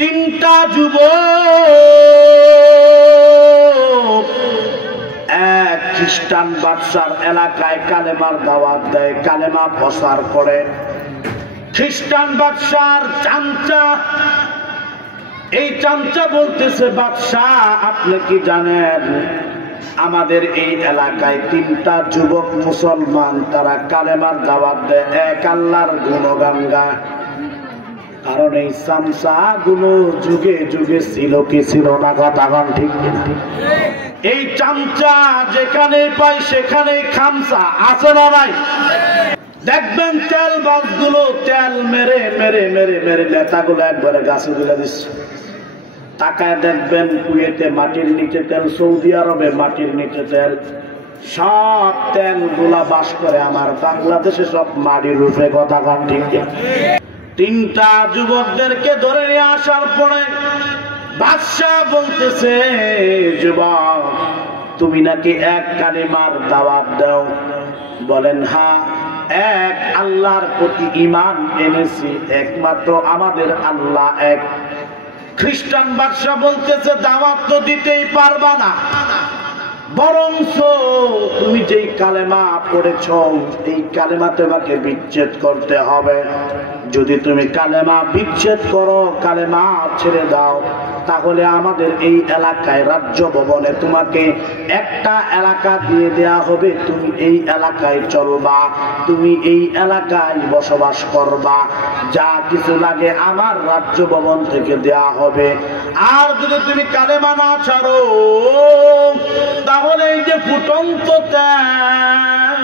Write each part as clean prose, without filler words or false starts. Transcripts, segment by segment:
তিনটা যুবক এক খ্রিস্টান বাদশার এলাকায় কালেমার দাওয়াত দেয়, কালেমা প্রচার করে। খ্রিস্টান বাদশার চামচা, এই চামচা বলতেছে, বাদশাহ আপনি কি জানেন আমাদের এই এলাকায় তিনটা যুবক মুসলমান, তারা কালেমার দাওয়াত দেয়, এক আল্লাহর গুণগান গায়। কারণ এই চামচা গুলো যুগে যুগে ছিল কি ছিল না, কথা ঠিক। এই চামচা যেখানে পায় সেখানে খামচা আছে না নাই? দেখবেন তেল বাসগুলো তেল মেরে মেরে মেরে মেরে নেতাগুলো একবারে গাছে তুলে দিচ্ছে। তাকায় দেখবেন কুয়েতে মাটির নিচে তেল, সৌদি আরবে মাটির নিচে তেল, সব তেল গুলা বাস করে আমার বাংলাদেশে সব মাটির রূপে, কথা ঠিক। তিনটা যুবকদেরকে ধরে নিয়ে আসার পরে বাদশাহ বলতেছে, যুবক তুমি নাকি এক কালেমার দাওয়াত দাও? বলেন হ্যাঁ, এক আল্লাহর প্রতি ঈমান এনেছি, একমাত্র আমাদের আল্লাহ এক। খ্রিস্টান বাদশাহ বলতেছে, দাওয়াত তো দিতেই পারবা না, বরঞ্চ তুমি যেই কালেমা পড়েছ এই কালেমা তোমাকে বিচ্ছেদ করতে হবে। যদি তুমি কালেমা বিচ্ছেদ করো, কালেমা ছেড়ে দাও, তাহলে আমাদের এই এলাকায় রাজ্য ভবনে তোমাকে একটা এলাকা দিয়ে দেয়া হবে, তুমি এই এলাকায় চলবা, তুমি এই এলাকায় বসবাস করবা, যা কিছু লাগে আমার রাজ্য ভবন থেকে দেয়া হবে। আর যদি তুমি কালেমা না ছাড়ো, তাহলে এই যে ফুটন্ত তেল,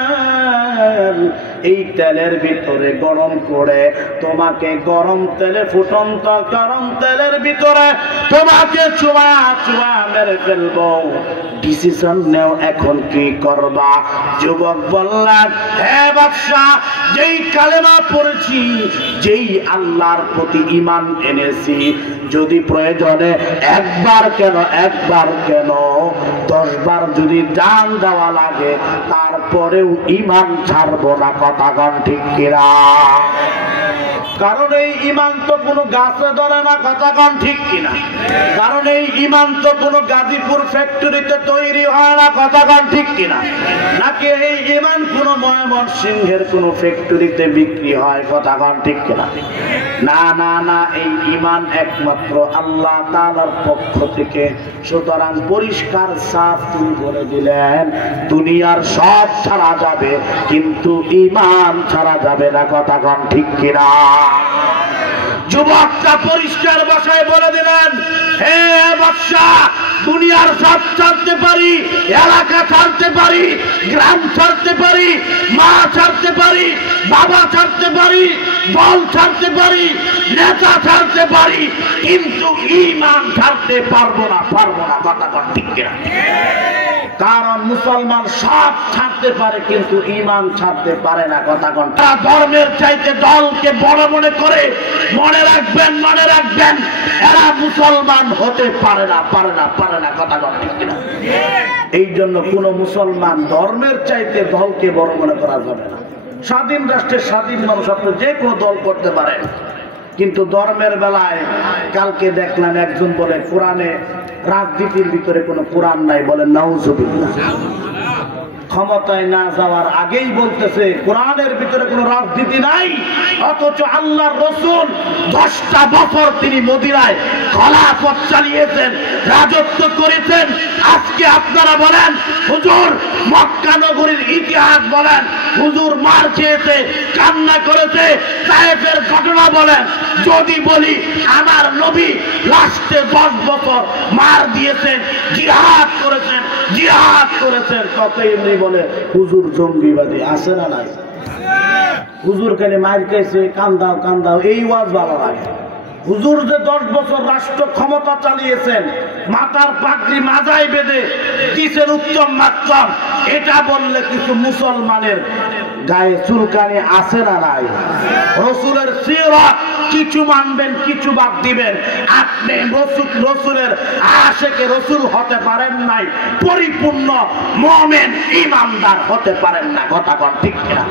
এই তেলের ভিতরে গরম করে তোমাকে গরম তেলে, ফুটন্ত গরম তেলের ভিতরে তোমাকে চুয়া চুয়া মেরে ফেলবো। ডিসিশন নেও, এখন কি করবা? যুবক বললেন, হে বাদশাহ, যেই কালেমা পড়েছি, যেই আল্লাহর প্রতি ঈমান এনেছি, যদি প্রয়োজনে একবার কেন 10 বার যদি জান দেওয়া লাগে, তারপরেও ঈমান ছাড়বো না, কথা ঠিক কিনা? কারণ এই ঈমান তো কোনো গাছে ধরে না, কথা ঠিক কিনা? কারণ এই ঈমান তো কোনো গাজীপুর ফ্যাক্টরিতে তৈরি হয় না, কথা ঠিক কিনা? নাকি এই ঈমান কোনো ময়মনসিংহের কোনো ফ্যাক্টরিতে বিক্রি হয়, কথা ঠিক কিনা? না না না, এই ঈমান একমাত্র আল্লাহ তাআলার পক্ষ থেকে। সুতরাং পরিষ্কার সাফ তিনি বলে দিলেন, দুনিয়ার সব ছাড়া যাবে কিন্তু ঈমান ছাড়া যাবে না, কথা ঠিক কিনা? যুবকটা পরিষ্কার ভাষায় বলে দিলেন, হে বাদশাহ, দুনিয়ার সব ছাড়তে পারি, এলাকা ছাড়তে পারি, গ্রাম ছাড়তে পারি, মা ছাড়তে পারি, বাবা ছাড়তে পারি, দল ছাড়তে পারি, নেতা ছাড়তে পারি, কিন্তু ঈমান ছাড়তে পারবো না, কথা ঠিক কিনা? কারণ মুসলমান সব ছাড়তে পারে কিন্তু ঈমান ছাড়তে পারে না, কথা তারা ধর্মের চাইতে দলকে বড় মনে করে। মনে রাখবেন এরা মুসলমান হতে পারে না, কথা ঠিক কিনা? এই জন্য কোন মুসলমান ধর্মের চাইতে দলকে বড় মনে করা যাবে না। স্বাধীন রাষ্ট্রের স্বাধীন মানুষ আপনি যে কোনো দল করতে পারে, কিন্তু ধর্মের বেলায় কালকে দেখলেন একজন বলে কোরআনে রাজনীতির ভিতরে কোনো কোরআন নাই, বলে নাউজুবিল্লাহ। ক্ষমতায় না যাওয়ার আগেই বলতেছে কোরআনের ভিতরে কোনো রাজনীতি নাই, অথচ আল্লাহর রাসূল 10টা বছর তিনি মদিনায় খলাফত চালিয়েছেন, রাজত্ব করেছেন। আজকে আপনারা বলেন হুজুর মক্কা নগরীর ইতিহাস বলেন, হুজুর মার খেয়েছে, কান্না করেছে, তায়েফের ঘটনা বলেন, যদি বলি আমার নবী লাস্টে 10 বছর মার দিয়েছেন, জিহাদ করেছেন, কত এমনি বলে হুজুর জঙ্গিবাদী, আছে না নাই? হুজুর খালি মার খেয়েছে, কান্দাও, এই ওয়াজ ভালো লাগে। হুজুর যে 10 বছর রাষ্ট্র ক্ষমতা চালিয়েছেন, মাথার পাগড়ি মাথায় বেঁধে দিয়েছেন উত্তম মাধ্যম, এটা বললে কিছু মুসলমানের গায়ে চুলকানি আছে না নাই? রসুলের সিরাত কিছু মানবেন, কিছু বাদ দিবেন। আপনি রসুলের আশিকে রসুল হতে পারেন নাই, পরিপূর্ণ মুমিন ঈমানদার হতে পারেন না, কথা ঠিক কিনা?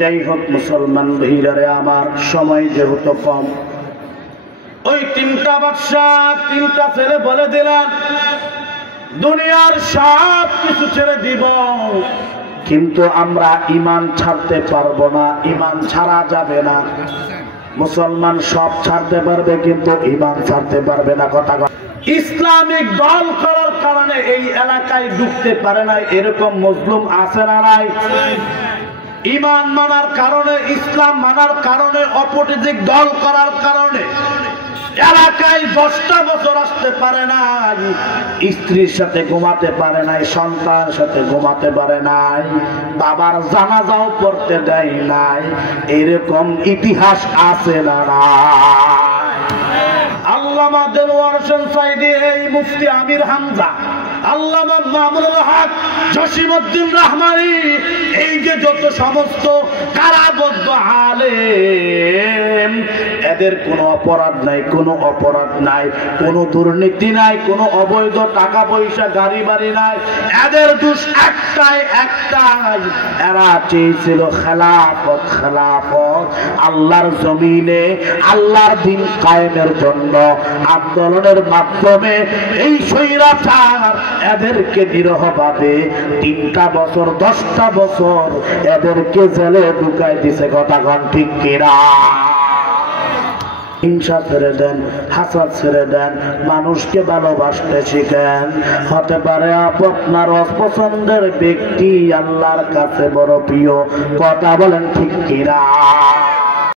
যাই হোক মুসলমান ভাইরা, আমার সময় যেহেতু কম, ওই তিনটা বাদশাহ তিনটা ছেলে বলে দিলেন দুনিয়ার সব কিছু ছেড়ে দিব, কিন্তু আমরা ঈমান ছাড়তে পারবো না, ঈমান ছাড়া যাবে না। মুসলমান সব ছাড়তে পারবে কিন্তু ঈমান ছাড়তে পারবে না। কথা ইসলামিক দল করার কারণে এই এলাকায় ঢুকতে পারে না, এরকম মজলুম আছে না নাই? ঈমান মানার কারণে, ইসলাম মানার কারণে, অপরাজিক দল করার কারণে এলাকায় 10টা বছর আসতে পারে নাই, স্ত্রীর সাথে ঘুমাতে পারে নাই, সন্তানের সাথে ঘুমাতে পারে নাই, বাবার জানাজাও পড়তে দেয় নাই, এরকম ইতিহাস আছে না নাই? আল্লামা দেলোয়ার হোসেন সাইদি, এই মুফতি আমির হামজা, আল্লামা মামুনুল হক, জসিমউদ্দিন রহমানী, এই যে যত সমস্ত কারাবদ্ধ আলেম, এদের কোনো অপরাধ নাই, কোনো অপরাধ নাই, কোনো দুর্নীতি নাই, কোনো অবৈধ টাকা পয়সা গাড়ি বাড়ি নাই, এদের দোষ একটাই, এরা চেয়েছিল খেলাফত। খেলাফত আল্লাহর জমিনে আল্লাহর দ্বীন কায়েমের জন্য আন্দোলনের মাধ্যমে এই স্বৈরাচার এদেরকে নিরহভাবে 3টা বছর 10টা বছর এদেরকে জেলে ঢুকাই দিছে। কথা কোন ঠিক কিনা? হিংসা ছেড়ে দেন, হাসাদ ছেড়ে দেন, মানুষকে ভালোবাসতে শিখেন। হতে পারে আপনার অপছন্দের ব্যক্তি আল্লাহর কাছে বড় প্রিয়। কথা বলেন ঠিক কিনা?